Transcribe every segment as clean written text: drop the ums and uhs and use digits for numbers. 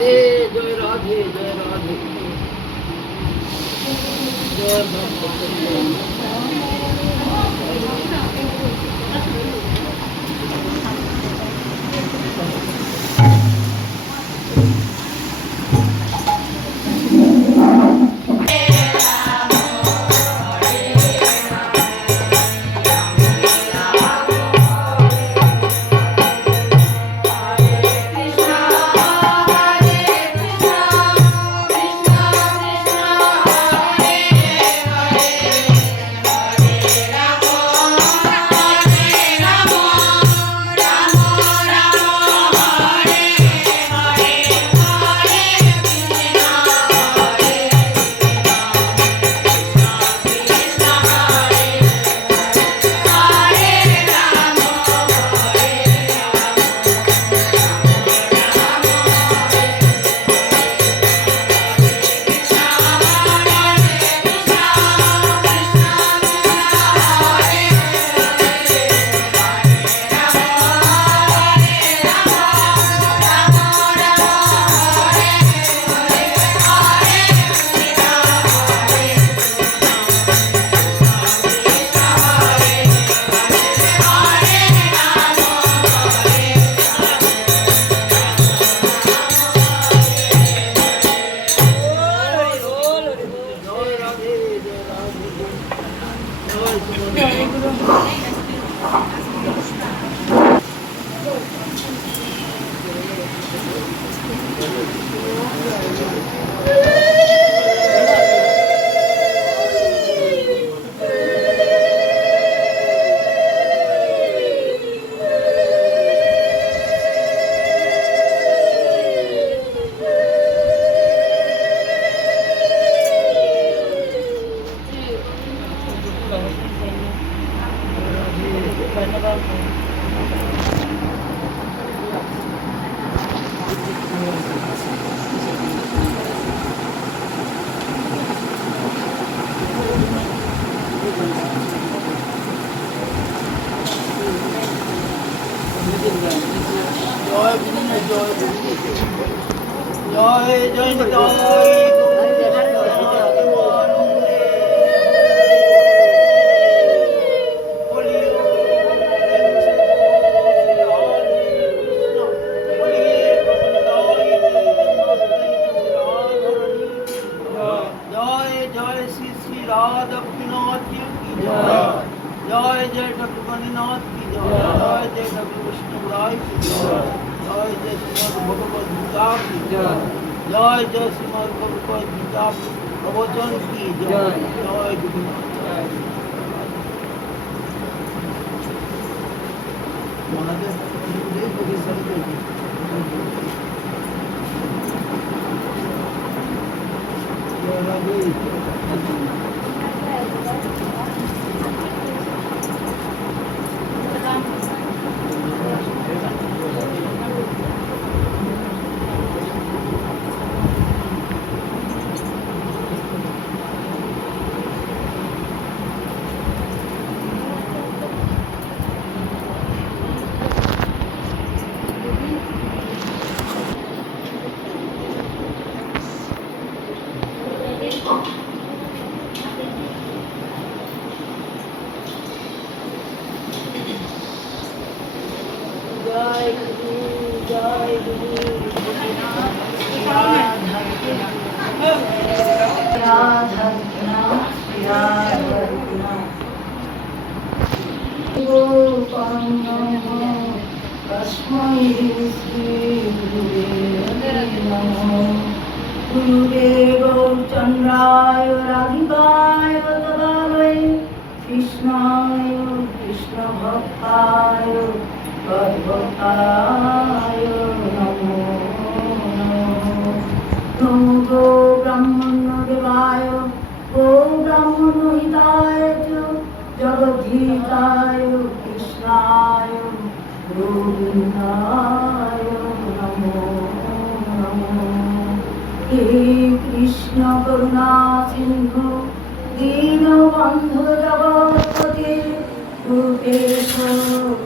রাধে জয় রাধে জয় রাধে জয় জয় শ্রী শ্রী রাধা গোপীনাথ की जय जय ठाकुर गणनाथ की जय जय ठाकुर विष्णु राय की जय जय श्रीमद भगवद गीता की जय जय श्रीमद भगवद गीता प्रवचन की जय जय गोपीनाथ गुरुदेव चंद्राय राधिकाय तदालय कृष्णाय कृष्ण भक्ताय तद्भक्ताय नमो नमो गो ब्रह्मण्य देवाय गो ब्रह्मण्य हिताय च जगद्धिताय कृष्णाय गोविन्दाय नमो नमो हे कृष्ण करुणा सिंधु दीनबन्धु जगत्पते रूपेश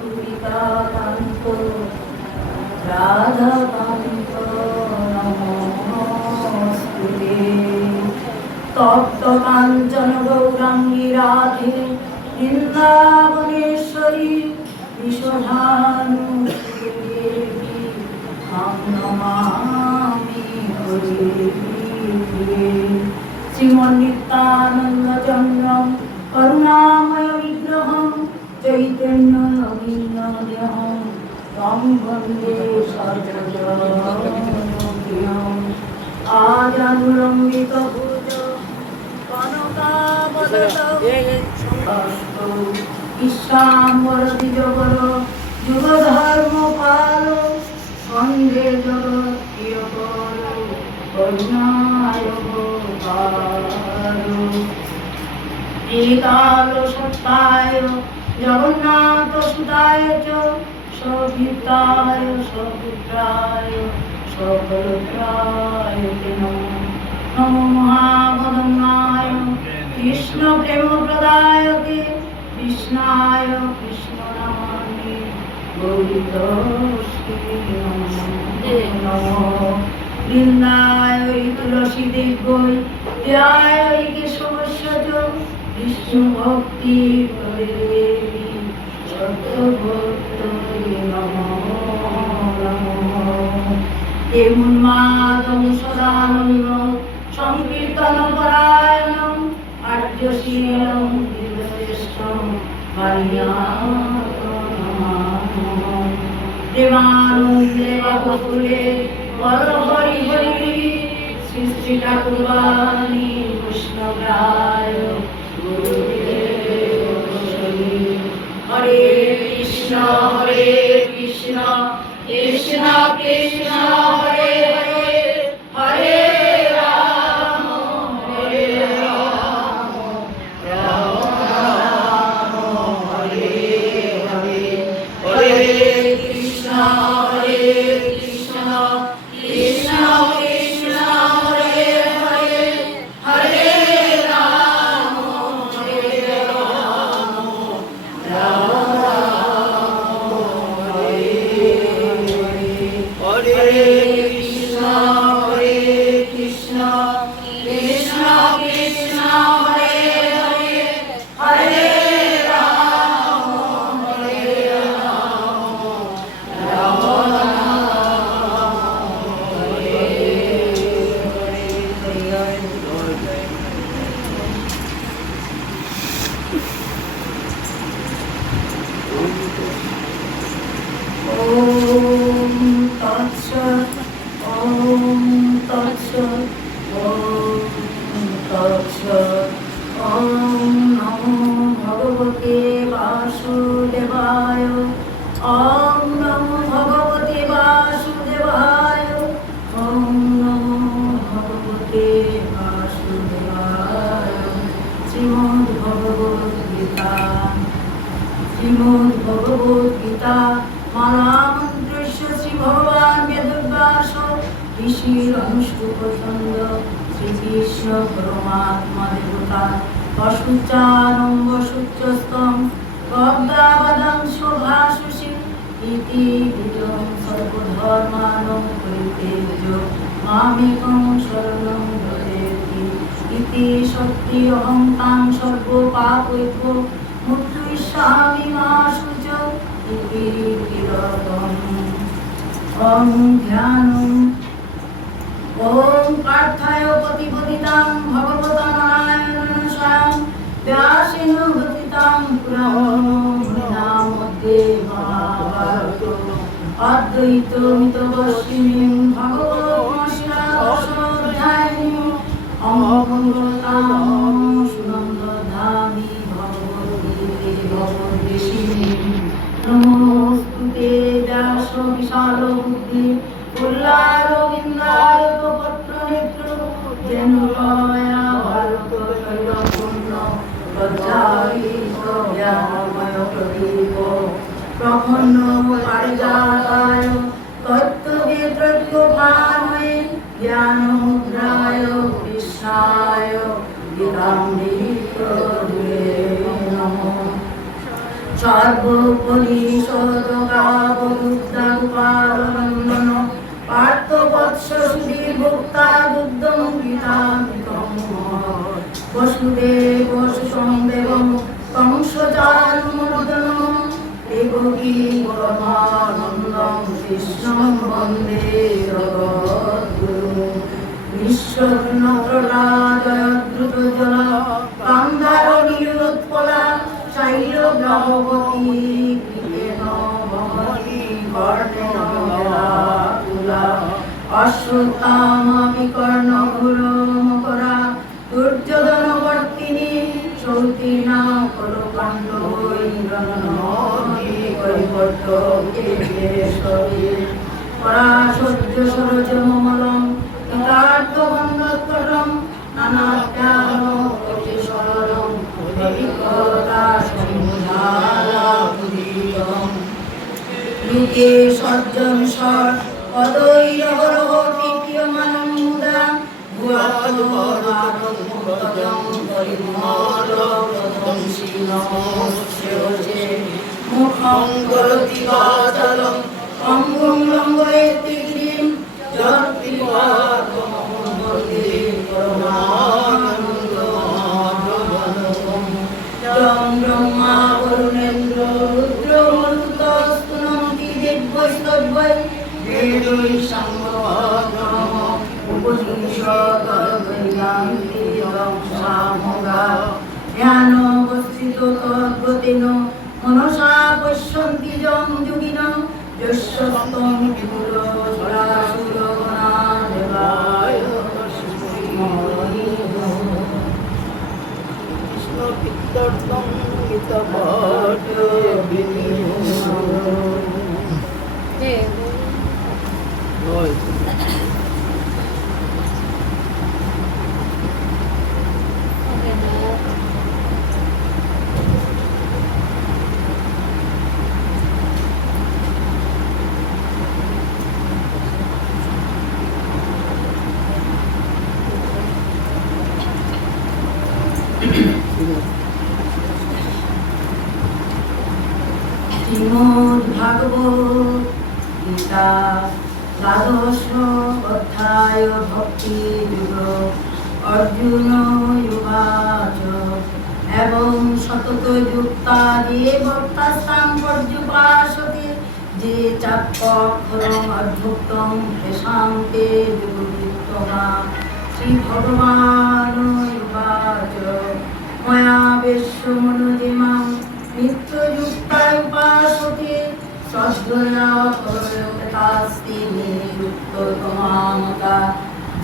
गीताकान्त राधाकान्त नमो তপ্ত কাঞ্চন গৌরাঙ্গী রাধে বৃন্দাবনেশ্বরী বিশ্বভানু দেবী আম নমামি হরে শ্রীমন্নিত্যানন্দ চন্দ্রম করুণাময় বিগ্রহম চৈতন্য নবীন দেহম তং বন্দে সর্বজনপ্রিয়ম আজানুলম্বিত ভুজ কনকাবদত ঈশ্বাম্বর দ্বিজবর যুগ ধর্ম পাল সন্ধে জগৎ প্রিয়কর করুণায় একাল সত্তায় জগন্নাথ সুতায় চ সবিতায় সপুত্রায় সকলত্রায় নমো মহাবদনায় কৃষ্ণ প্রেম প্রদায়তে কৃষ্ণায় কৃষ্ণ নামামি গৌরী নমো বৃন্দায় তুলসী দেবৈ ধ্যায় কেশবস্য বিষ্ণু ভক্তি দেবী সত্যভক্তৈ নমো উন্মাদং সদানন্দ সংকীর্তন পরায়ণম আর্যশীলং শ্রেষ্ঠম প্রেমানন্দে বাবুলে বল হরি হরি শ্রী শ্রী ঠাকুরবাণী বৈষ্ণবায় হরে কৃষ্ণ কৃষ্ণ কৃষ্ণ হরে হরে হরে রাম রাম রাম হরে হরে হরে কৃষ্ণ কৃষ্ণ কৃষ্ণ কৃষ্ণ হরে হরে হরে রাম রাম হরে কৃষ্ণ কৃষ্ণ কৃষ্ণ কৃষ্ণ হরে হরে হরে রাম রাম হরে ওম তৎসৎ ওম তৎসৎ ওম তৎসৎ ওম নমো ভগবতে বাসুদেবায় ওম নমো ভগবতে বাসুদেবায় ওম নমো ভগবতে বাসুদেবায় শ্রীমদ্ভগবদ্গীতা মালামন্ত্রস্য শ্রী ভগবান বেদব্যাস ঋষির অনুষ্ঠুপ ছন্দ শ্রীকৃষ্ণ পরমাত্মা দেবতা অশুচানম্ব সূচ্যস্তম গদ্যাবদং শোভাশুষি ইতি বিজং সর্বধর্মানং পরিত্যজ্য মামেকং শরণং ব্রজেতি ইতি শক্তি অহং তাং সর্বপাপৈভ্যো মুক্তয়িষ্যামি মা শুচ ইতি বিরতম ওম ধ্যানম ওম পার্থায় প্রতিপদিতাং ভগবতা নারায়ণেন স্বয়ং ব্যাসেন গতিতাং পুরাণং মধ্যে মহাভারত অদ্বৈত মিতবস্মিং ভগবদ্গীতাদশোऽধ্যায়ী অমঙ্গলতাং সুনন্দধামি ভগবদ্গীতে ভগবদ্দেশিনী নমোস্তুতে দাস বিশাল বুদ্ধি উল্লারবিন্দায় পত্র নেত্র যেন কয়া ভারত শৈলপূর্ণ লজ্জায়ী জ্ঞানময় প্রদীপ প্রপন্ন পারিজাতায় তত্ত্ববিদ্রব্যপানয়ে জ্ঞানমুদ্রায় কৃষ্ণায় গীতামৃতদুরে নমঃ সর্বপরিষদকাবদুদ্দাপালনন্দন পার্থবৎস সুধীর্ভোক্তা দুগ্ধম গীতামৃতম বাসুদেব সুসংদেবম কংসচারুমর্দনম দেবকী পরমানন্দম কৃষ্ণং বন্দে জগদ্গুরু নিঃস্বর্ণপ্রলাদদ্রুতজলা গান্ধারনীলোৎপলা শৈলগ্রাহবতী কৃতেন ভবতি কর্ণেন বেলাকুলা অশ্বত্থামাপি কর্ণঘোরমকরা দুর্যোধনবর্তিনী সৌতীর্ণা করকাণ্ডৈরণনদী কৈবর্তকে কেশরী পরাশয্য সরোজমমলম কৃতার্থবন্ধত্তরম নানাত্যাহ অতিসরলম অধিকতা সমুধারাপুরীয়ম লোকে সজ্জন স্বর পদৈরহরহ তৃতীয়মানং মুদা ভুয়াত্মরাগমুক্তজং পরিমলপ্রদংশিনমস্যজে মুখং করতি বাচালং অঙ্গং লঙ্ঘয়তি গিরিম যৎপিপাতমহং বন্দে পরমানন্দমাধবনম যং ব্রহ্মা বরুণেন্দ্র রুদ্র মরুতস্তু নমতি দিব্যস্তদ্বৈ বেদৈ সংগম উপনিষদগৈয়ান্তি সামগা ধ্যানবস্থিত তদ্গতেন মনসা পশ্যন্তি যং যোগিন যস্যস্तं বিপুলসুরাসুরগণা দেবায় তস্मै নমঃ। কৃষ্ণ কীর্তন গীতপাঠ শ্রীমদ্ভাগবত গীতা দ্বাদশ অধ্যায় ভক্তি যুগ অর্জুন উবাচ এবং সতত যুক্তা যে ভক্তাস্তাং পর্যুপাসতে যে চাক্ষরং অধ্যুক্তং তেষাং তে যুগযুক্তমা শ্রীভগবান উবাচ ময়া বিশ্বমনুজিমাং নিত্যযুক্তায় উপাসতে শ্রদ্ধয়া প্রয়োগতাস্তি নিযুক্ততমামতা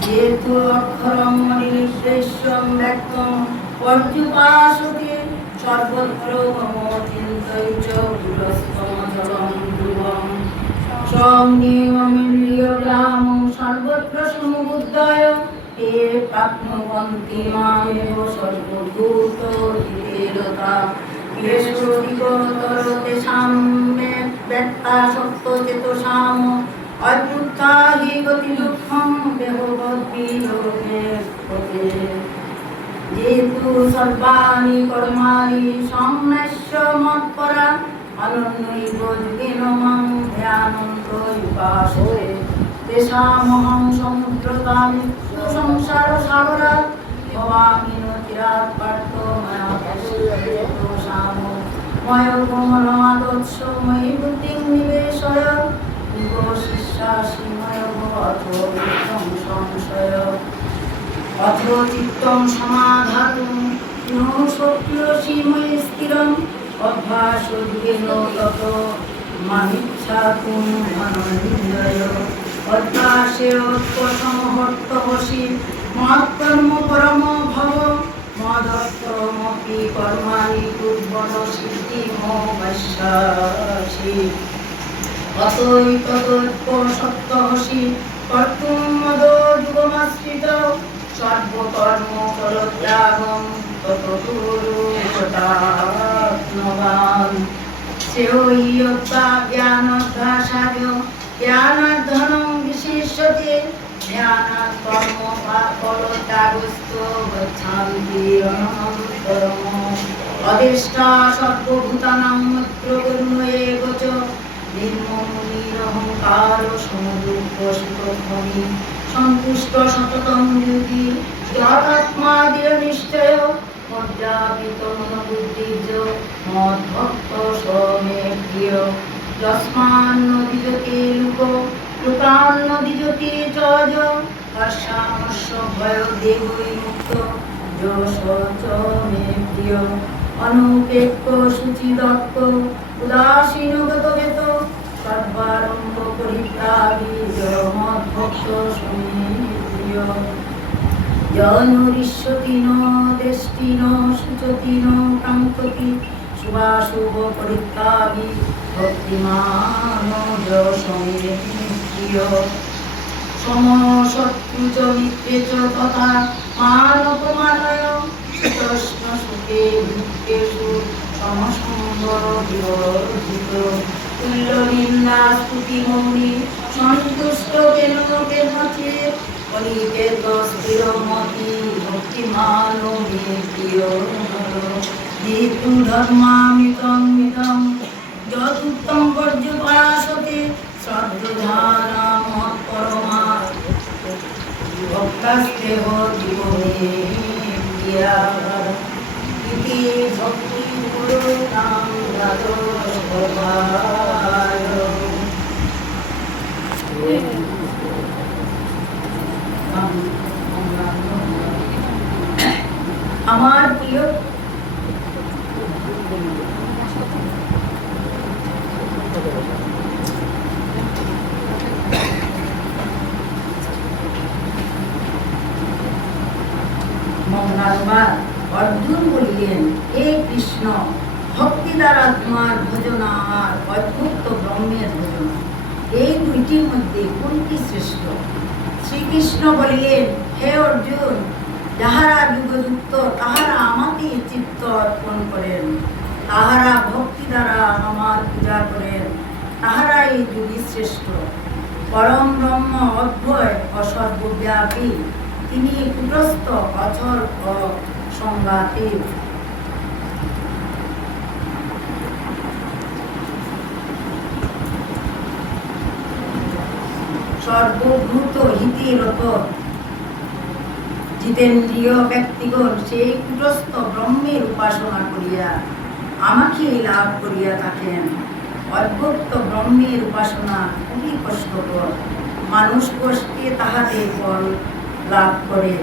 যেতু অক্ষরং মনির্দেশ্যং ব্যক্তং পর্যুপাসতে সর্বত্র মম চিন্তৈ চ পুরস্তমচলং ধ্রুবং সংনিয়মিল্যগ্রামং সর্বত্র সমুদ্রয় তে প্রাপ্নুবন্তি মামেব সর্বভূত হিতেরতা येषोऽधिकतर तेषां मे व्यक्ता सत्त्वचेतसाम् अद्भुता हि गतिदुःखं देहोवद्भिर्लोके पते ये तु सर्वाणि कर्माणि संन्यस्य मत्परा अनन्यैव योगेन मां ध्यायन्तो उपासते तेषामहं समुद्रतां संसारसागरात् भवामि न चिरात् पार्थो मया पश्यतो सामो मयोगमनादोत्सो मयि बुद्धिं निवेशय शिष्यासि मयोगतो वित्तं संशय अथो चित्तं समाधातुं न शक्नोषि मयि स्थिरम् अभ्यासयोगेन ततो मामिच्छातुं अनन्यय अभ्यासेऽत्वसमहर्तवसि मत्कर्म परमो भव मदत्तमपि कर्माणि कुर्वन् सिद्धिमोपश्यासि अतोऽतोऽत्वसक्तोऽसि कर्तुं मदोद्गमाश्रितौ सर्वकर्म फलत्यागं ततो कुरु यथात्मवान् श्रेयो ज्ञानाभ्यासाय ज्ञानाद्धनं विशिष्यते ध्यानात् कर्म फलत्यागस्तु गच्छन्ति अनन्तरम् अधिष्ठा सर्वभूतानां मित्रकर्मैव च निर्ममनिरहङ्कारो समदुःखसुखध्वनि सन्तुष्ट सततं युति यदात्मा दृढनिश्चयो মজ্জাপিত মনোবুদ্ধির্য মদ্ভক্ত সমে প্রিয় যস্মান্নদিজতে লোকান্নদিজতে চজ হর্ষামর্ষ ভয় দেবৈ মুক্ত যশ চ মে প্রিয় অনুপেক্ষ শুচিদক্ষ উদাসীনগত বেত সর্বারম্ভ পরিত্যাগী মদ্ভক্ত সমে প্রিয় জনরিষ্যতি ন দেষ্টি ন শুচতি ন কাঙ্ক্ষতি শুভাশুভ পরিত্যাগী ভক্তিমান যশমে প্রিয় সমশত্রু চ মিত্রে চ তথা মানপমানয় কৃষ্ণ সুখে দুঃখেষু সমসুন্দর বিবর্জিত তুল্য নিন্দা স্তুতি মৌনি সন্তুষ্ট কেন কেনচিত অনিকেত স্থিরমতি ভক্তিমান মে প্রিয় যেতু ধর্মামৃতং মিতং যদুত্তম পর্যপাসতে শ্রদ্ধধানা মৎপরমা ভক্তাস্তেহ জীবনে প্রিয়া ইতি ভক্তি গুরু নাম রাধোভায় আমার প্রিয় মঙ্গলবার অর্জুন বলিলেন, হে কৃষ্ণ, ভক্তি দ্বারা তোমার ভজনা আর অদ্ভুত ব্রহ্মের ভজনা, এই দুইটির মধ্যে কোনটি শ্রেষ্ঠ? শ্রীকৃষ্ণ বলিলেন, হে অর্জুন, যাহারা যুগযুক্ত তাহারা আমাকে চিত্ত অর্পণ করেন, তাহারা ভক্তি দ্বারা আমার পূজা করেন, তাহারা এই যুগী শ্রেষ্ঠ। পরম ব্রহ্ম অদ্বয় অসর্বব্যাপী, তিনি কুটস্থ অচর অসংঘাতীত। সর্বভূত হিতিরত জিতেন্দ্রীয় ব্যক্তিগণ সেই কুটস্থ ব্রহ্মের উপাসনা করিয়া আমাকে লাভ করিয়া থাকেন। অদ্ভুত ব্রহ্মের উপাসনা খুবই কষ্টকর, মানুষ কষ্টে তাহাদের ফল লাভ করে।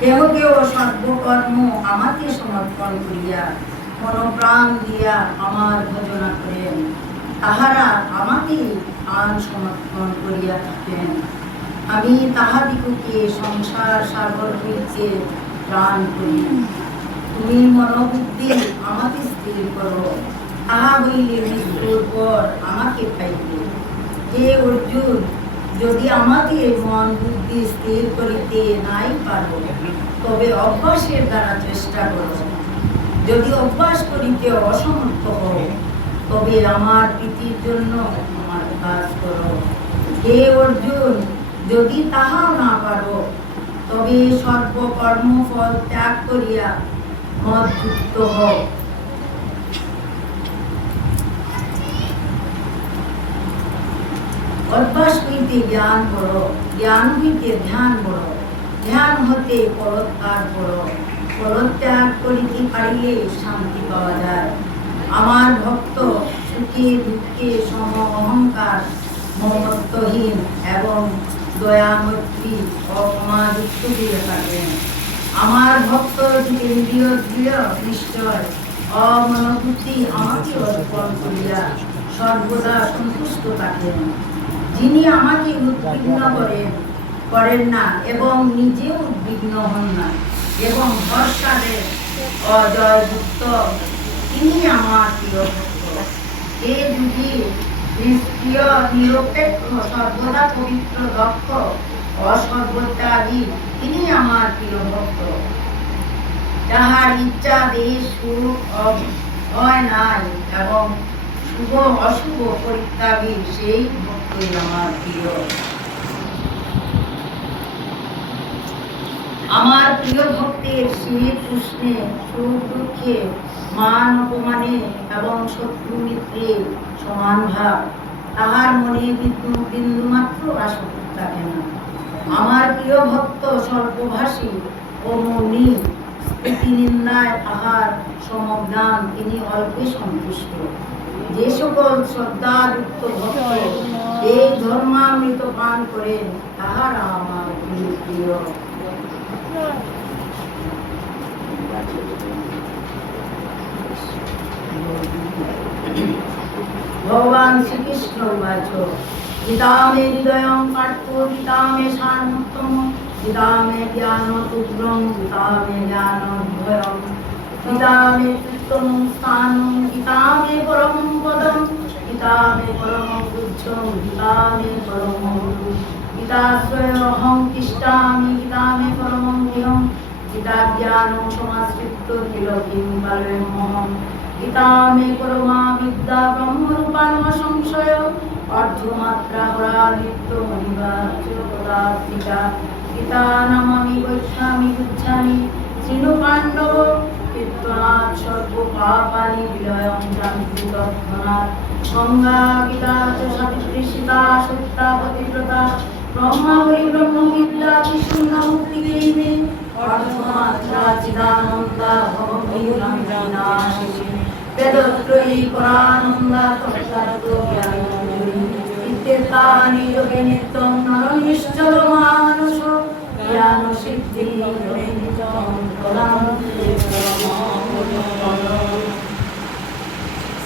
কেহ কেহ সর্বকর্ম আমাকে সমর্পণ করিয়া মনপ্রাণ দিয়া আমার ভজনা করেন, তাহারা আমাকে প্রাণ সমর্পণ করিয়া থাকেন। আমি তাহাদিগকে সংসার সাগর হইতে প্রাণ করি। তুমি মনোবুদ্ধি আমাকে স্থির করো, তাহা হইলে মৃত্যুর পর আমাকে পাইবে। হে অর্জুন, যদি আমাকে মন বুদ্ধি স্থির করিতে নাই পারো, তবে অভ্যাসের দ্বারা চেষ্টা করো। যদি অভ্যাস করিতে অসমর্থ হও, তবে আমার প্রীতির জন্য আমার কাজ করো। হে অর্জুন, যদি তাহাও না পারো, তবে সর্বকর্মফল ত্যাগ করিয়া মদযুক্ত হও। অভ্যাস হইতে জ্ঞান করো, জ্ঞান হইতে ধ্যান করো, ধ্যান হতে পরত্যাগ করো, পরত্যাগ করিতে পারিলে শান্তি পাওয়া যায়। আমার ভক্ত সুখে দুঃখে সম অহংকার মমত্বহীন এবং দয়ামৈত্রী অপমাযুক্ত হইয়া থাকেন। আমার ভক্ত জিতেন্দ্রিয় দৃঢ় নিশ্চয় অমনোভূতি আমাকে অর্পণ করিয়া সর্বদা সন্তুষ্ট থাকেন। যিনি আমাকে উদ্বিগ্ন করেন না এবং নিজেও উদ্বিগ্ন হন না এবং ভরসাদের অজয়যুক্ত, তিনি আমার প্রিয় ভক্ত। এ যুগে নিষ্ক্রিয় নিরপেক্ষ সর্বদা পবিত্র দক্ষ অসর্বত্যাগী, তিনি আমার প্রিয় ভক্ত। যাহার ইচ্ছা দেশ সুখ হয় নাই এবং শুভ অশুভ পরিত্যাগী, সেই ভক্তই আমার প্রিয়। আমার প্রিয় ভক্তের শীত উষ্ণে সুখ দুঃখে মান অপমানে এবং শত্রু মিত্রে সমান ভাব, তাহার মনে বিন্দু মাত্র আসক্তি থাকে না। আমার প্রিয় ভক্ত স্বল্পভাষী ও মৌনী, স্তুতি নিন্দায় তাহার সমজ্ঞান, তিনি অল্পে সন্তুষ্ট। যে সকল শ্রদ্ধাযুক্ত ভক্ত এই ধর্মামৃত পান করেন, তাহারা আমার প্রিয়। ভগবান শ্রীকৃষ্ণ উবাচ গীতা মে হৃদয়ং পার্থ, গীতা মে সারমুত্তম, গীতা মে জ্ঞানতুগ্রং, গীতা মে জ্ঞানভয়ং, গীতা মে উত্তম স্থানং, গীতা মে পরম পদম, গীতা মে পরম পূজ্যং, গীতা মে পরম গুরু, গীতা স্বয়ং তিষ্ঠামি, গীতা মে পরমং গৃহং, গীতা জ্ঞানং সমাশ্রিত্য কিল কিং বালয়মহং, গীতা মে পরমা বিদ্যা ব্রহ্মরূপা ন সংশয়, অর্ধমাত্রা পরাদিত্য মহিমাচ্য পদার্থিকা, গীতা নামামি বৈষ্ণামি বুঝামি, শ্রীনু পাণ্ডব কীর্তনাৎ সর্বপাপানি বিলয়ং জানতি তৎক্ষণাৎ, গঙ্গা গীতা চ সাবিত্রী সীতা সত্যা পতিব্রতা, ব্রহ্মাবলী ব্রহ্মবিদ্যা বিষ্ণু মুক্তিগিরিণী, অর্ধমাত্রা চিদানন্দা ভববিনাশিনী, বেদত্রয়ী পরানন্দা তত্ত্বজ্ঞানী, ইত্যেতানি যোগে নিত্যং নরং নিশ্চল মানস, জ্ঞান সিদ্ধি নিত্যং প্রদান্তে পরমং।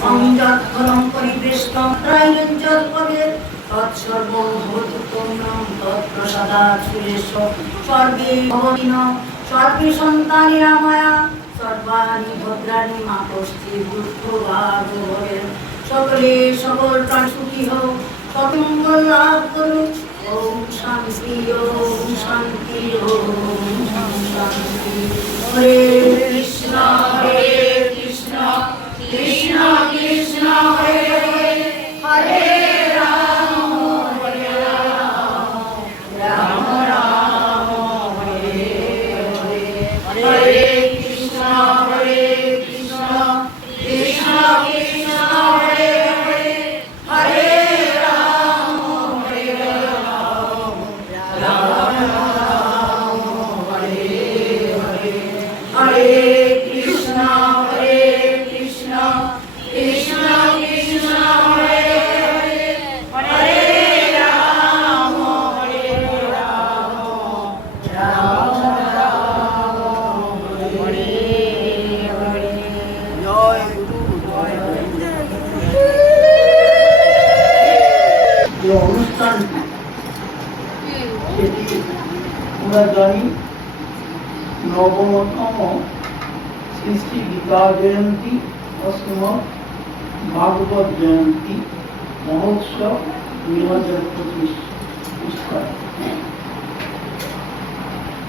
সংযত ফলং পরিদৃষ্টং ত্রৈলোক্যং পদে, তৎসর্বং ভবতু পূর্ণং তৎপ্রসাদাৎ সুরেশ, সর্বে ভবতিন সর্বে সন্তানি রামায়া, সর্বাণি ভদ্রাণি মা কশ্চিৎ দুঃখভাগ ভবেৎ, সকলে সকল প্রাণ সুখী হোক, সৎমঙ্গল লাভ করুক। ওম শান্তি, ওম শান্তি, ওম শান্তি। হরে কৃষ্ণ হরে কৃষ্ণ, কৃষ্ণ কৃষ্ণ হরে হরে, হরে রাম হরে রাম, রাম রাম হরে হরে, হরে কৃষ্ণ হরে কৃষ্ণ, কৃষ্ণ কৃষ্ণ হরে হরে, হরে রাম হরে রাম, রাম রাম হরে হরে, হরে কৃষ্ণ হরে কৃষ্ণ, কৃষ্ণ কৃষ্ণ হরে হরে, হরে রাম হরে রাম, রাম রাম হরে হরে। জয় গুরু, জয় যে অনুষ্ঠানটি সেটি আমরা জানি নবমতম শ্রী শ্রী গীতা জয়ন্তী ও শ্রীমৎ ভাগবত জয়ন্তী মহোৎসব 2025 অনুষ্ঠান।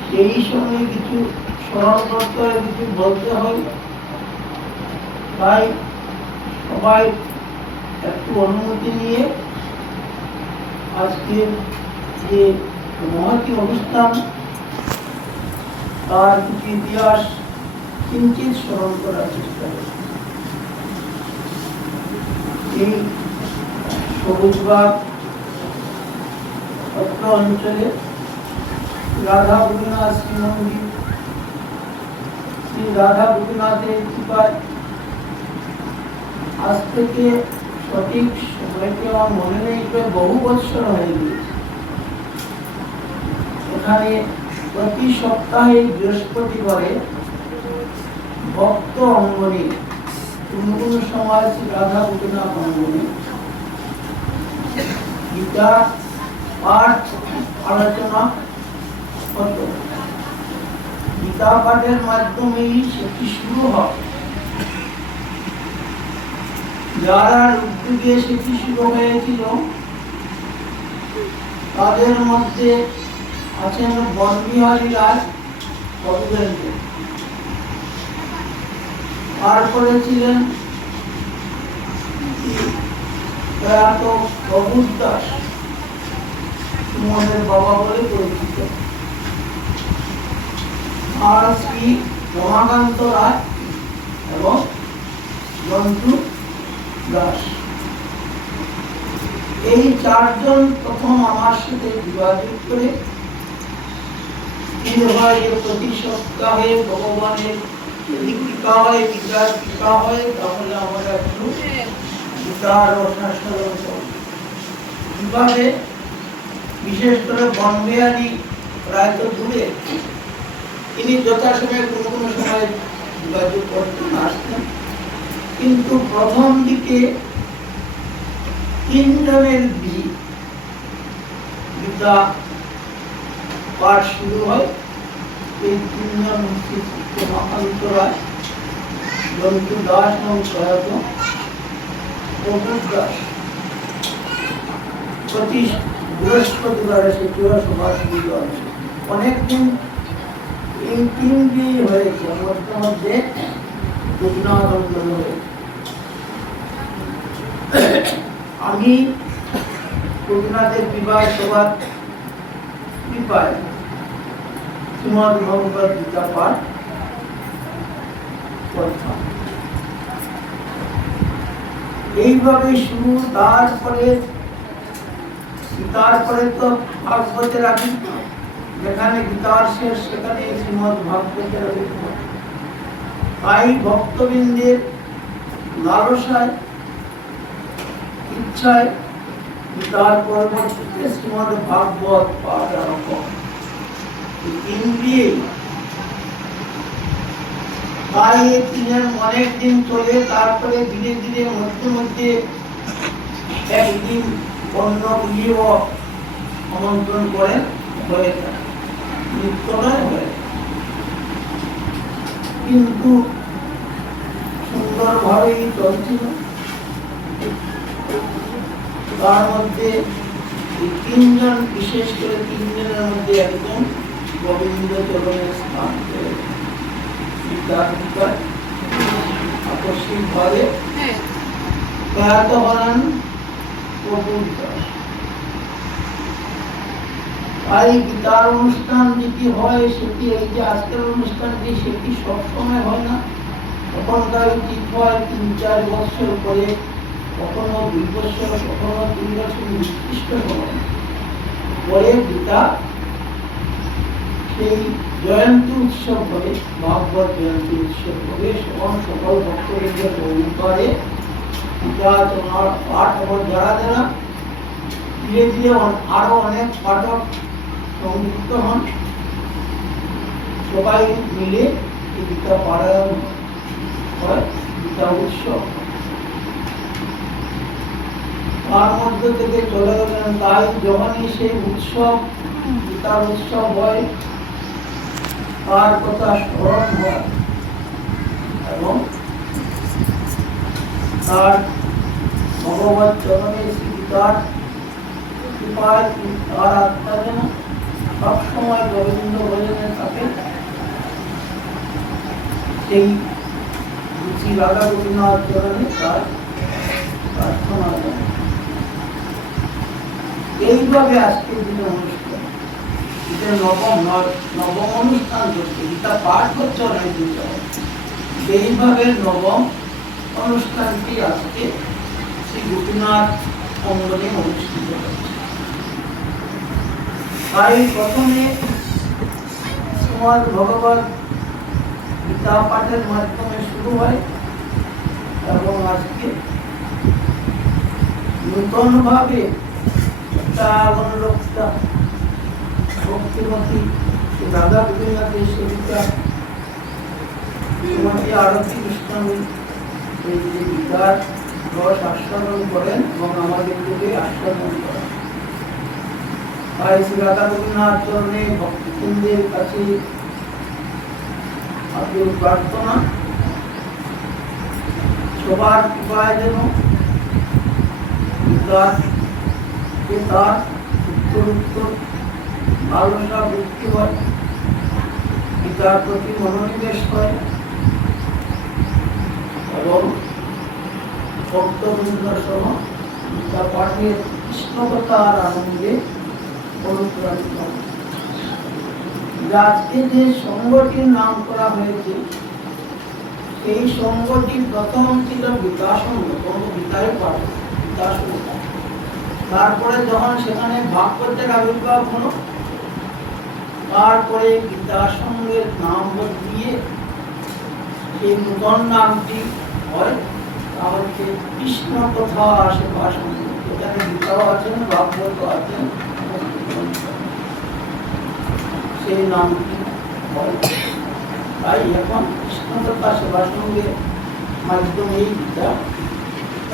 সেই সময় কিছু স্মরণ করতে হয়, কিছু বলতে হয়, তাই সবাই একটু অনুমতি নিয়ে আজকের যে মহতী অনুষ্ঠান তার কিছু ইতিহাস কিঞ্চিত স্মরণ করার চেষ্টা করি। এই সবুজবাগ অত্র অঞ্চলে রাধা গোপীনাথ শ্রীমন্দির, শ্রী রাধা গোপীনাথের কৃপায় আজ থেকে সঠিক সময়টি আমার মনে নেই, বহু বছর হয়ে গিয়েছে। এখানে প্রতি সপ্তাহে বৃহস্পতিবারে ভক্ত অঙ্গনে, কোন সমাজ রাধা গোপীনাথ অঙ্গনে গীতা পাঠ আলোচনা হতো। গীতা পাঠের মাধ্যমেই সেটি শুরু হয়। যারা উদ্যোগে সেটি শুরু হয়েছিল তাদের মধ্যে আছেন বনবিহারী রায় পদবেন্দ্র, তারপরে ছিলেন প্রয়াত প্রভুর দাস, সুমনের বাবা বলে পরিচিত, আর শ্রী রমাকান্ত রায় এবং জন্তু দাস। এই চারজন প্রথম আমার সাথে যোগাযোগ করে স্থির হয় যে প্রতি সপ্তাহে ভগবানের যদি কৃপা হয়, গীতার কৃপা হয়, তাহলে আমরা একটু গীতার রসাস্বাদন করব। কিভাবে? বিশেষ করে বনবিহারী প্রায় তো দূরে, তিনি যথাসময়ে কোনো কোনো সময় যোগাযোগ করতেন, আসতেন, কিন্তু প্রথম দিকে 3 জনের গীতা পাঠ শুরু হয়। এই 3 জন হচ্ছে মহান্ত রায়, জন্তু দাস এবং প্রয়াত প্রভুর দাস। প্রতি বৃহস্পতিবারে সে সভা শুরু হয়। অনেকদিন এই 3 দিন হয়েছে, মধ্যে রঘুনাথ হয়েছে। আমি রঘুনাথের বিবাহ সভা কৃপায় শ্রীমদ ভগবত গীতা পাঠ করতাম। এইভাবে শুরু। তারপরে তো ভাগবতের আবির্ভাব, যেখানে গীতার শেষ সেখানে শ্রীমদ ভাগবতের আবির্ভাব। তাই ভক্তবৃন্দের লালসায়, ইচ্ছায় গীতার পরবর্তীতে শ্রীমদ ভাগবত পাঠ আরম্ভ। তাই এই 3 অনেক দিন চলে। তারপরে ধীরে ধীরে মধ্যে মধ্যে একদিন অন্যগুলিও আমন্ত্রণ করেন, হয়ে থাকে, নিত্য নয় হয়ে। কিন্তু সুন্দরভাবেই চলছিল। তার মধ্যে এই 3 জন, বিশেষ করে 3 জনের মধ্যে একজন গোবিন্দ চরণের স্থান করে আকস্মিক ভাবে প্রয়াত হন প্রভুর দাস। তাই গীতার অনুষ্ঠান যেটি হয় সেটি, এই যে আজকের অনুষ্ঠানটি, সেটি সবসময় হয় না। তখনকার উচিত হয় 3-4 বছর পরে, কখনো 2 বছর, কখনো 3 বছর, নির্দিষ্ট সময় পরে গীতা সেই জয়ন্তী উৎসব হবে, ভাগবত জয়ন্তী উৎসব হবে। সকল ভক্তবৃন্দের অনুপারে গীতা তোমার পাঠ এবং যারা যারা ধীরে ধীরে আরো অনেক পাঠক সংযুক্ত হন, সবাই মিলে গীতা পারায়ণ হয়, গীতা উৎসব। তার মধ্য থেকে চলে গেলেন। তাই যখনই সেই উৎসব, গীতার উৎসব হয়, তার কথা স্মরণ হয় এবং তার ভগবত চরণে গীতার কৃপায় তার আত্মা যেন সবসময় গোবিন্দ ভজনে থাকে, সেই শ্রী রাধা গোপীনাথ চরণে তার প্রার্থনা জানায়। এইভাবে আজকের দিনে অনুষ্ঠান, এটা নবম অনুষ্ঠান করছে, গীতা পাঠ হচ্ছে অনেক দিন। এইভাবে নবম অনুষ্ঠানটি আজকে শ্রী গোপীনাথ অঙ্গনে অনুষ্ঠিত হচ্ছে। তাই প্রথমে শ্রীমদ ভগবত গীতা পাঠের মাধ্যমে শুরু হয় এবং আজকে নূতন ভাবে লোকটা ভক্তিমতী রাধা গোপীনাথের সেবিকা শ্রীমতী আরতি গোস্বামী এই যে গীতার রস আস্বাদন করেন এবং আমাদের যুগে আস্বাদন করেন। তাই শ্রী রাধা গোপীনাথ চরণে ভক্তবৃন্দের কাছে আপনার প্রার্থনা, সবার কৃপায় যেন গীতার তার উত্তর ভালোবাসা বৃদ্ধি হয়, গীতার প্রতি মনোনিবেশ হয় এবং ভক্তবৃন্দ সহ গীতা পাঠের কৃষ্ণকথার আনন্দে অনুপ্রাণিত হয়। আজকে যে সংঘটির নাম করা হয়েছে, এই সংঘটি প্রথম ছিল গীতা সংঘ, গীতায় পাঠ, গীতা সংঘ। তারপরে যখন সেখানে ভাগবতের আবির্ভাব হলো, তারপরে গীতা সঙ্গের নাম বদলিয়ে এই নূতন নামটি হয়, তা হচ্ছে কৃষ্ণ কথা সেবা সঙ্গ। এখানে গীতাও আছেন, ভাগবত আছেন, সেই নামটি হয়। তাই এখন কৃষ্ণ কথা সেবা সঙ্গের মাধ্যমে গীতা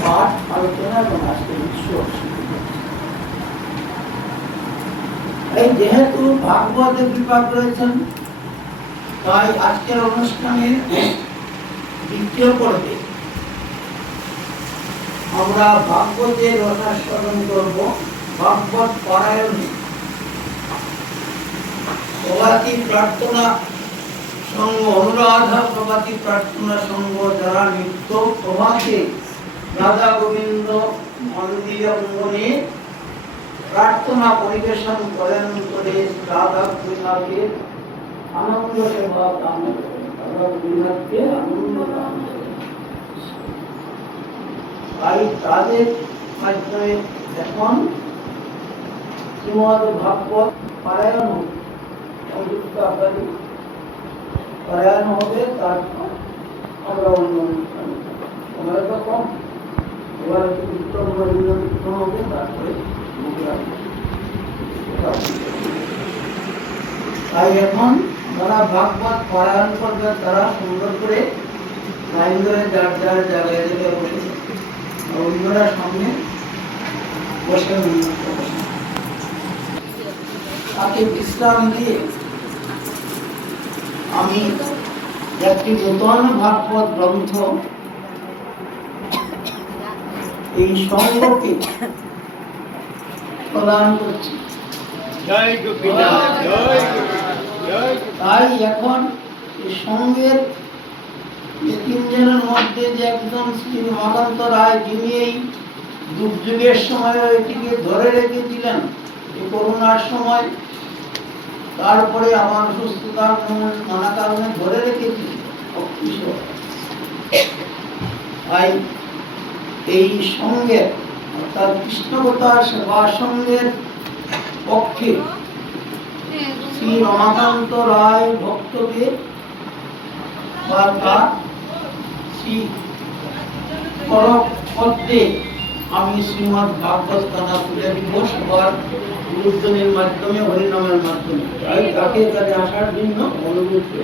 পাঠ, আলোচনা এবং আজকের উৎসব। এই যেহেতু ভাগবতে কৃপা করেছেন, তাই আজকের অনুষ্ঠানের দ্বিতীয় পর্বে আমরা ভাগবতের রসাস্বাদন করব। ভাগবত পারায়ণে প্রভাতী প্রার্থনা সংঘ, অনুরাধা প্রভাতী প্রার্থনা সংঘ যারা নিত্য প্রভাতে রাধা গোবিন্দ মন্দির অঙ্গনে প্রার্থনা পরিবেশন করেন করে রাধা গোবিন্দকে আনন্দ সেবা দান করেন, রাধা গোবিন্দকে আনন্দ দান করেন। তাই তাদের মাধ্যমে এখন শ্রীমদ ভাগবত পারায়ণ সংযুক্ত আকারে পারায়ণ হবে। তারপর আমরা অন্য অনুষ্ঠান, সময় তো কম, এবার একটু উত্তম হবে, তারপরে তাই এখন যারা ভাগবত পারায়ণ করবে তারা সুন্দর করে লাইন ধরে যার যার জায়গায় জায়গায় বসে অন্যরা সামনে বসে তাকে বিশ্রাম দিয়ে আমি একটি নূতন ভাগবত গ্রন্থ এই সংঘকে প্রদান করছি। তাই এখন এই সঙ্গের তিনজনের মধ্যে যে একজন শ্রী রমাকান্ত রায়, যিনি এই দুর্যোগের সময় এটিকে ধরে রেখেছিলেন, এই করোনার সময়, তারপরে আমার সুস্থতার নানা কারণে ধরে রেখেছি। তাই এই সঙ্গের অর্থাৎ কৃষ্ণকথা সেবা সঙ্গের পক্ষে শ্রী রমাকান্ত রায় ভক্তকে বা তার শ্রী পদে আমি শ্রীমদ ভাগবত কানা তুলে দিব সবার গুরুজনের মাধ্যমে, হরিনামের মাধ্যমে। তাই তাকে এখানে আসার জন্য অনুরোধ করি।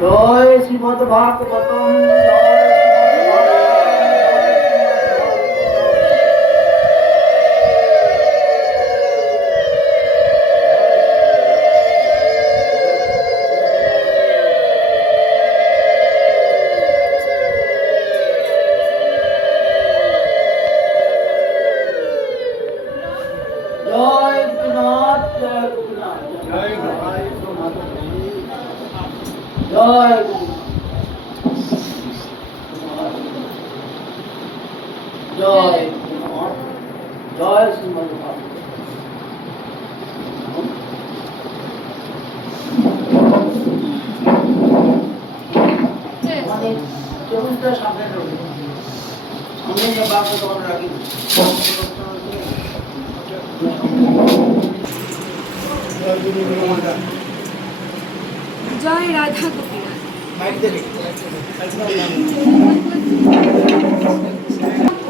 জয় শ্রীমদ ভাগবতম, জয় জয় শ্রীমদ ভাগবত। মানে চব্বিশটা সামনে রয়েছে, সামনে যে ভাগবত আমরা রাখি। জয় রাধা গোপীনাথ।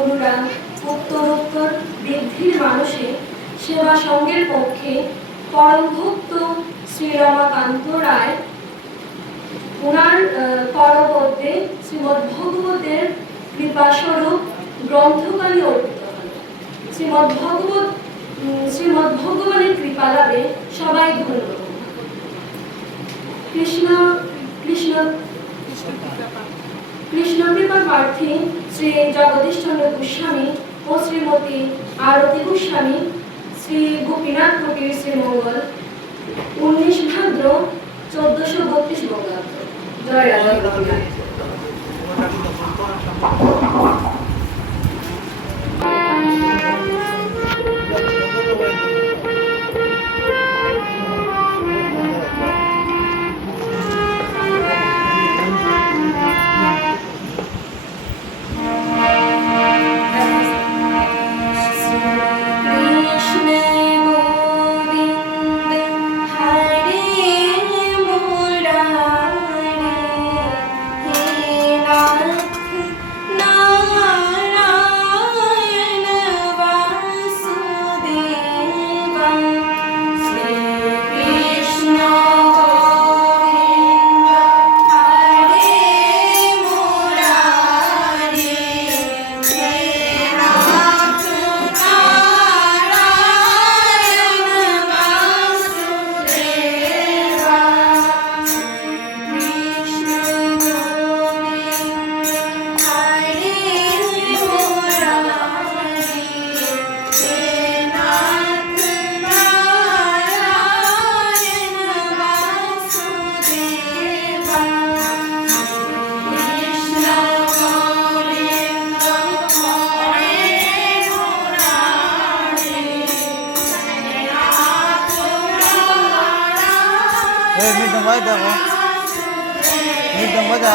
অনুরাগ উত্তরোত্তর বৃদ্ধির মানুষে সেবা সঙ্গের পক্ষে পরম ভক্ত শ্রী রমাকান্ত রায় ওনার পরবর্তী শ্রীমদ্ ভগবতের কৃপাস্বরূপ গ্রন্থকালী অর্পিত হল। শ্রীমদ্ ভগবানের কৃপা লাভে সবাই ধন্য। কৃষ্ণ কৃপা প্রার্থী শ্রী জগদীশ চন্দ্র গোস্বামী ও শ্রীমতী আরতি গোস্বামী শ্রী গোপীনাথ কবির শ্রীমঙ্গল 19 ভাদ্র 1432 বঙ্গাব্দ। জয় রাধা গোপীনাথ। মৃদঙ্গ দেখো মৃদঙ্গ যা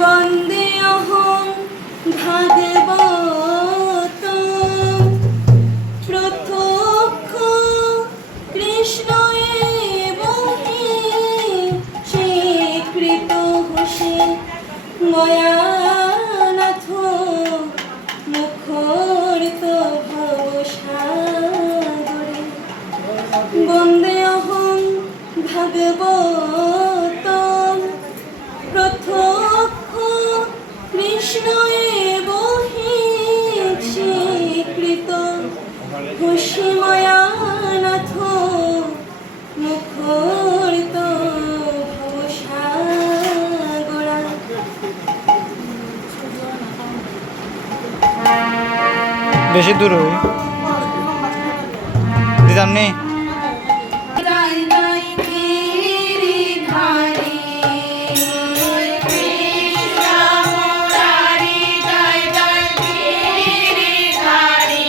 বন্দে অহং ভাগবত প্রত্যক্ষ কৃষ্ণ এব হি স্বীকৃত হোসে ময়া নাথ মুখরিত ভবসাগরে বন্দে অহং ভাগবত প্রত্যক্ষ কৃষ্ণ এব হি স্বীকৃত হোসে ময়া নাথ মুখরিত ভবসাগরা। বেশি দূর হই দিতাম নি জয় জয় গিরিধারী কৃষ্ণ মুরারি জয় জয় গিরিধারী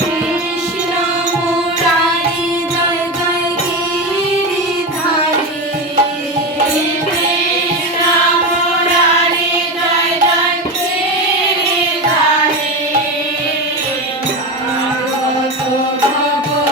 কৃষ্ণ মুরারি জয় জয় গিরিধারী কৃষ্ণ মুরারি জয় জয় গিরিধারী ভাগবত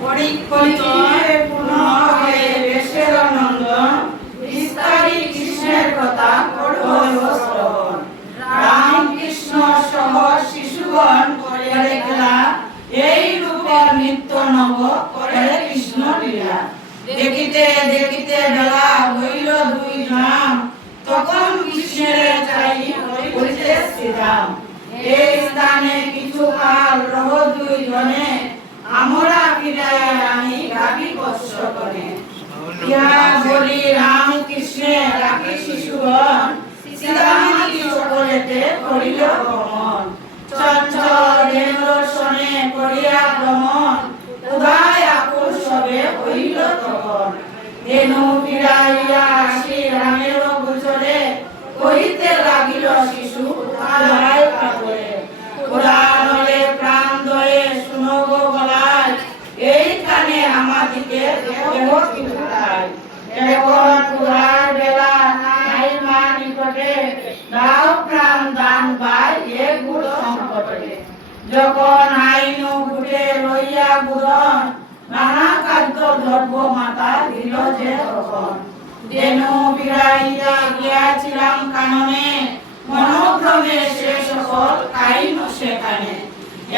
পরীক্ষিতে পূর্ণ হয়ে বেশের নন্দন বিস্তারী কৃষ্ণের কথা করো শ্রবণ। রামকৃষ্ণ সহ শিশুগণ করে খেলা এই রূপের নিত্য নব করে কৃষ্ণ লীলা। দেখিতে দেখিতে বেলা হইল দুই ধাম, তখন কৃষ্ণের চাই হইতে শ্রীরাম। এই স্থানে কিছু কাল রহ দুই জনে, আমরা ফিরে আনি গাবি বৎস করে। ইহা বলি রামকৃষ্ণে রাখি শিশুগণ, সীতামাতি সকলেতে করিল গমন। চঞ্চল দেব দর্শনে করিয়া ভ্রমণ, উদয় আকুল সবে হইল তখন। ধেনু ফিরাইয়া আসি রামের গোচরে, কহিতে লাগিল শিশু কোথায় পাগলে। পুরাণলে প্রাণ দয়ে শুনো গো বলাই, এইখানে আমাদিকে দেহ কি কোথায়। এখন পুরার বেলা নাই মা নিকটে, দাও প্রাণ দান পাই এ গুড় সংকটে। যখন আইনু ঘুটে লইয়া গুড়ন, নানা খাদ্য দ্রব্য মাতা দিল যে তখন। ধেনু ফিরাইয়া গিয়াছিলাম কাননে, মনোক্রমে সে সকল খাইনু সেখানে।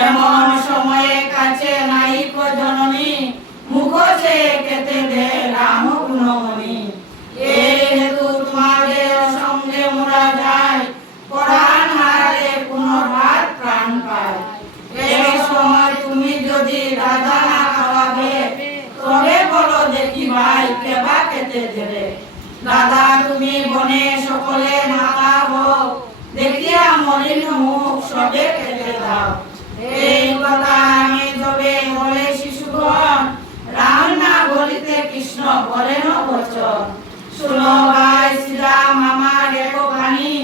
এমন সময়ে কাছে নাইক জননী, মুখ চেয়ে খেতে দে রাম গুণমণি। এই হেতু তোমাদের সঙ্গে মোরা যায়, পরাণ হারালে পুনর্বার প্রাণ পায়। এই সময় তুমি যদি রাধা না খাওয়াবে, তবে বলো দেখি ভাই কেবা খেতে দেবে। দাদা তুমি বনে সকলে মাতা হোক, দেখিয়া মলিন মুখ সবে খেতে দাও। এই কথা আমি তবে বলে শিশুগণ, রাম না বলিতে কৃষ্ণ বলেন বচন। শুনো ভাই শ্রীরাম আমার এক বাণী,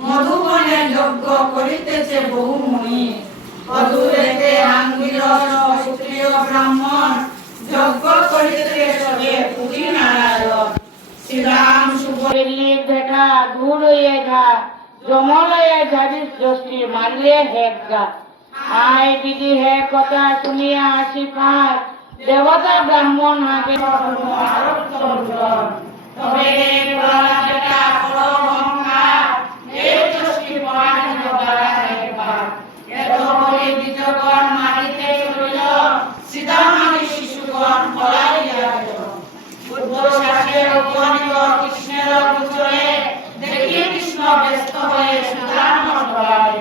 মধুবনে যজ্ঞ করিতেছে বহু মুনি। অদূরেতে আঙ্গিরস ক্ষত্রিয় ব্রাহ্মণ, যজ্ঞ করিতে সবে পুরী নারায়ণ। শ্রীরাম সুবলি দেখা দূর হয়ে যা, জমলয়ে যাবিস যষ্টি মারলে হেগা। আয় দিদি হে কথা শুনিয়া আসি পার, দেবতা ব্রাহ্মণ হাতে তবে বলা বেটা বড় অহংকার, এই যষ্টি পান জগড়া একবার। এত বলে দ্বিজগণ মারিতে চলিল, সীতামারি শিশুগণ পলাইয়া গেল। বুদ্ধ শাসের উপনীত কৃষ্ণের গোচরে, দেখি কৃষ্ণ ব্যস্ত হয়ে সুদামা ধরায়।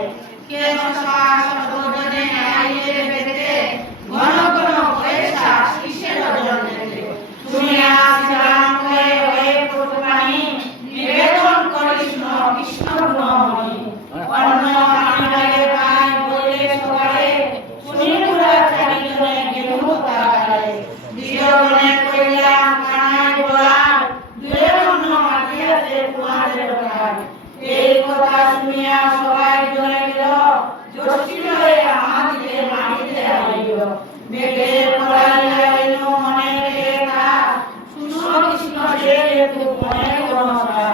কে সর্বজনে আইয়ে বেঁধে, ঘন ঘন হয়ে শ্বাস কিসের জন্যে। শুনিয়া শ্রীরাম হয়ে হয়ে প্রভুবাণী, নিবেদন করিস কৃষ্ণ গুণমণি। অন্য প্রাণীদের গায়ে বলিলে সবারে, শুনি পুরা চারিজনে গেলু তাকারে। দ্বিজজনে কইলাম কানাই বলার, দুয়ের অন্য মাটিয়াতে তোমাদের গায়। এই কথা শুনিয়া সবাই জ্বলে গেল, যষ্টি হয়ে আমাদিকে মাটিতে আইল। বেগে পড়াইয়া এল মনে রেখা, শুনো কৃষ্ণ যে হেতু মনে গণনা।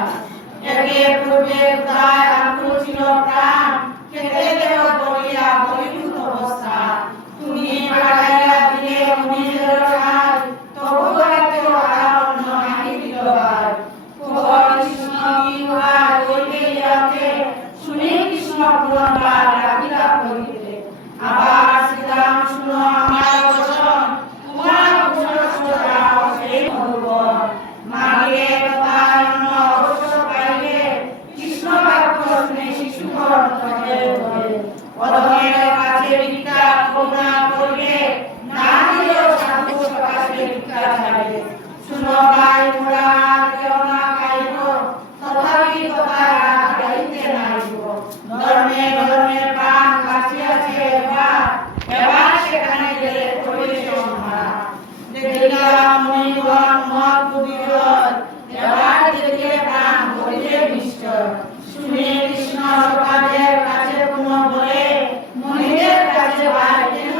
একে পূর্বে প্রায় আকুল ছিল প্রাণ, খেতে দেহ বলিয়া বলিভূত অবস্থা। তুমি পাঠাইয়া দিলে মনিদের কাজ, তবু রাতেও অন্য নাহি দিল ভার। কৃষ্ণ বিহা হইবে যাতে, শুনি কৃষ্ণ পুনর্বার রাখিলা করিতে। আবার শ্রীরাম শুনো আমার বচন, তোমার ভূষণ দাও সেই মধুবন। মাগে কথায় অন্য অবশ্য পাইলে, কৃষ্ণ বাক্য শুনে শিশুগণ থাকে ধরে। অধমের কাছে ভিক্ষা করুণা করিলে, না দিলেও সাধু কাছে ভিক্ষা ছাড়ে। শুনো ভাই মোরা কেউ না খাইব, তথাপি কথায় গাইতে নাইব। ধর্মে ধর্মের প্রাণ কাছিয়াছে এবার, এবার সেখানে গেলে করিবে সংহার। দেখিলাম মণিগণ মত বিজয়, এবার দেখিলে প্রাণ হইলে নিশ্চয়। শুনে কৃষ্ণ সখাদের কাছে পুনঃ বলে, মণিদের কাছে ভাই কেন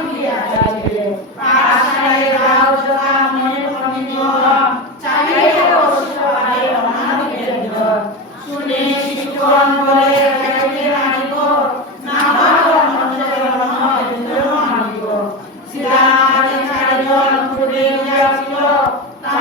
তা